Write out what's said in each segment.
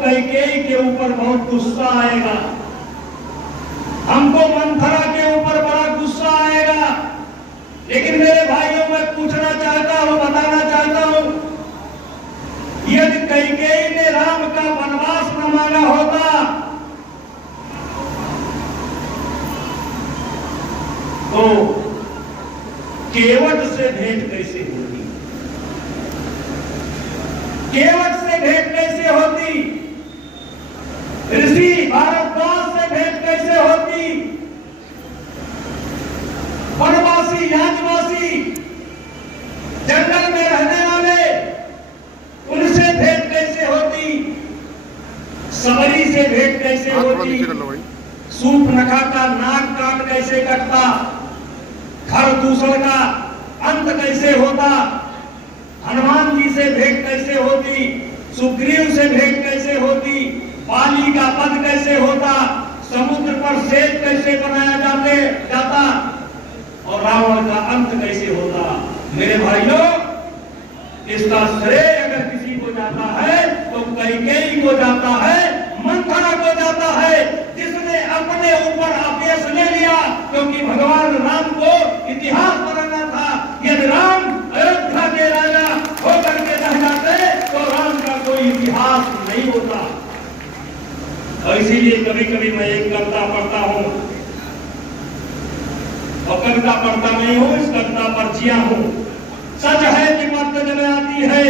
कैकेयी के ऊपर बहुत गुस्सा आएगा, हमको मंथरा के ऊपर बड़ा गुस्सा आएगा। लेकिन मेरे भाइयों, मैं पूछना चाहता हूं, बताना चाहता हूं, यदि कैकेयी ने राम का वनवास न मांगा होता तो केवट से भेंट कैसे होती? केवट से भेंट कैसे होती? ऋषि भारद्वाज से भेंट कैसे होती? वनवासी, यादवासी, जंगल में रहने वाले, उनसे भेंट कैसे होती? सबरी से भेंट कैसे होती? सूर्पनखा का नाक कान कैसे कटता? खरदूषण का अंत कैसे होता? हनुमान जी से भेंट कैसे होती? सुग्रीव से भेंट कैसे होती? बाली का वध कैसे होता? समुद्र पर सेतु कैसे बनाया जाता? और रावण का अंत कैसे होता? मेरे भाइयों, इसका श्रेय अगर किसी को जाता है तो कैकेयी को जाता है, मंथरा को जाता है, जिसने अपने ऊपर आदेश ले लिया। क्योंकि भगवान राम को इतिहास बनाना था। यदि राम अयोध्या के राजा होकर के रह जाते तो राम का कोई इतिहास नहीं होता। और इसीलिए कभी कभी मैं एक कविता पढ़ता हूं, और कविता पढ़ता नहीं हूं, इस कविता पर जिया हूं। सच है कि मत जब आती है,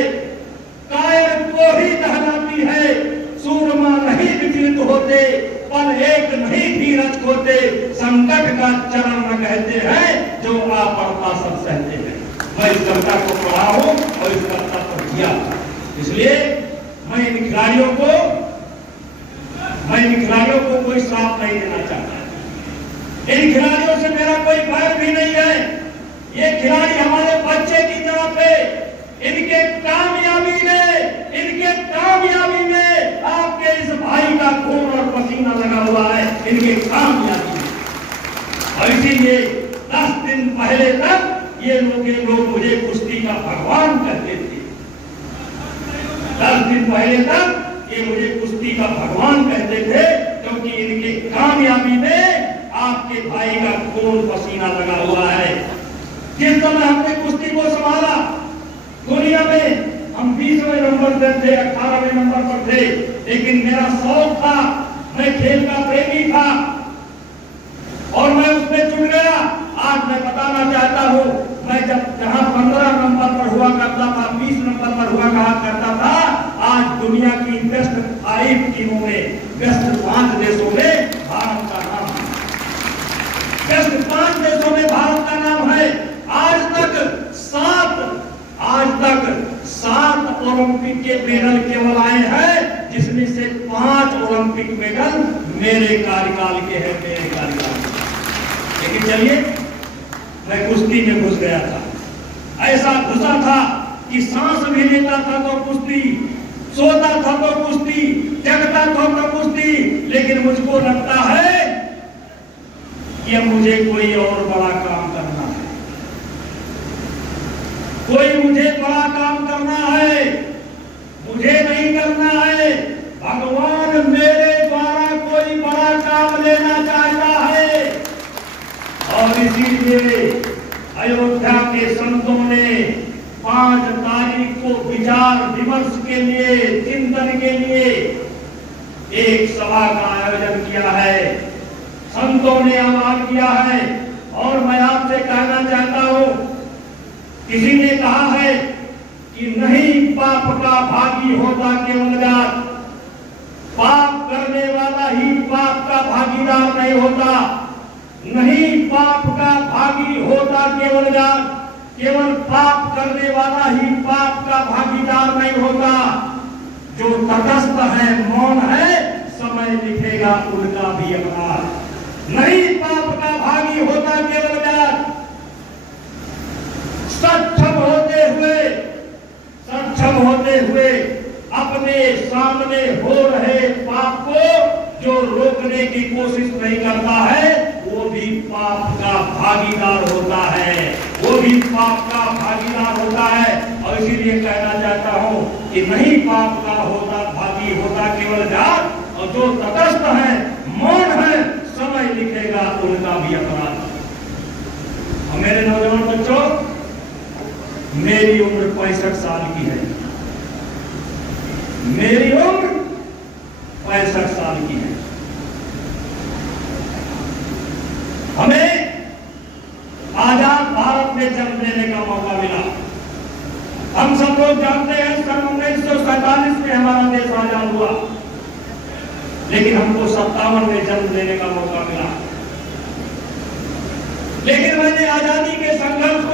कायर को ही दहलाती है, सूरमा नहीं विचलित होते, पल एक नहीं धीरज खोते, संकट का चरण न कहते हैं, जो आ पड़ता सब सहते हैं। मैं इस कविता को पढ़ा हूं और इस कविता पर जिया। इसलिए मैं इन खिलाड़ियों को कोई श्राप नहीं देना चाहता। इन खिलाड़ियों से मेरा कोई बैर भी नहीं है। ये खिलाड़ी हमारे बच्चे की तरफ है। इनके कामयाबी में आपके इस भाई का खून और पसीना लगा हुआ है, इनके कामयाबी में। और इसीलिए 10 दिन पहले तक ये लोग मुझे कुश्ती का भगवान कहते थे। 10 दिन पहले तक ये मुझे कुश्ती का भगवान कहते थे, क्योंकि इनके कामयाबी में आपके भाई का खून पसीना लगा हुआ है। जिस समय हमने कुश्ती को संभाला, दुनिया में हम 20वें नंबर पर थे, 18वें नंबर पर थे, लेकिन मेरा शौक था, मैं खेल का प्रेमी था और मैं उसमें जुड़ गया। आज मैं बताना चाहता हूं, मैं जहां 15 नंबर पर हुआ करता था, 20 नंबर पर हुआ करता था, आज दुनिया की बेस्ट 5 टीमों में, बेस्ट 5 देशों में भारत का नाम है। बेस्ट 5 देशों में भारत का नाम है। आज तक 7 ओलंपिक के मेडल केवल आए हैं, जिसमें से 5 ओलंपिक मेडल मेरे कार्यकाल के हैं, मेरे कार्यकाल के। लेकिन चलिए, मैं कुश्ती में घुस गया था। ऐसा घुसा था कि सांस भी लेता था तो कुश्ती, सोता था तो कुश्ती, जगता था तो कुश्ती। लेकिन मुझको लगता है कि अब मुझे कोई और बड़ा काम करना है, कोई मुझे बड़ा काम करना है। मुझे नहीं करना है, भगवान मेरे द्वारा कोई बड़ा काम लेना चाहता है। और इसीलिए अयोध्या के संतों ने 5 तारीख को विचार विमर्श के लिए, चिंतन के लिए एक सभा का आयोजन किया है। संतों ने आह्वान किया है। और मैं आपसे कहना चाहता हूं, किसी ने कहा है कि नहीं, पाप का भागी होता केवल जात, पाप करने वाला ही पाप का भागीदार नहीं होता। नहीं, पाप का भागी होता केवल जात, केवल पाप करने वाला ही पाप का भागीदार नहीं होता। जो तटस्थ है, मौन है, समय लिखेगा उनका भी अपराध। नहीं, पाप का भागी होता केवल जात। सक्षम होते हुए अपने सामने हो रहे पाप को जो रोकने की कोशिश नहीं करता है, वो भी पाप का भागीदार होता है, वो भी पाप का भागीदार होता है। और इसीलिए कहना चाहता हूं कि नहीं, पाप का होता भागी बाकी होता केवल जात, और जो तटस्थ है, मौन है, समय लिखेगा उनका भी अपराध। और मेरे नौजवान बच्चों, मेरी उम्र 65 साल की है, मेरी उम्र 65 साल की है। हमें आजाद भारत में जन्म लेने का मौका मिला। हम सब लोग जानते हैं सन 1947 में हमारा देश आजाद हुआ, लेकिन हमको 57 में जन्म लेने का मौका मिला। लेकिन मैंने आजादी के संघर्ष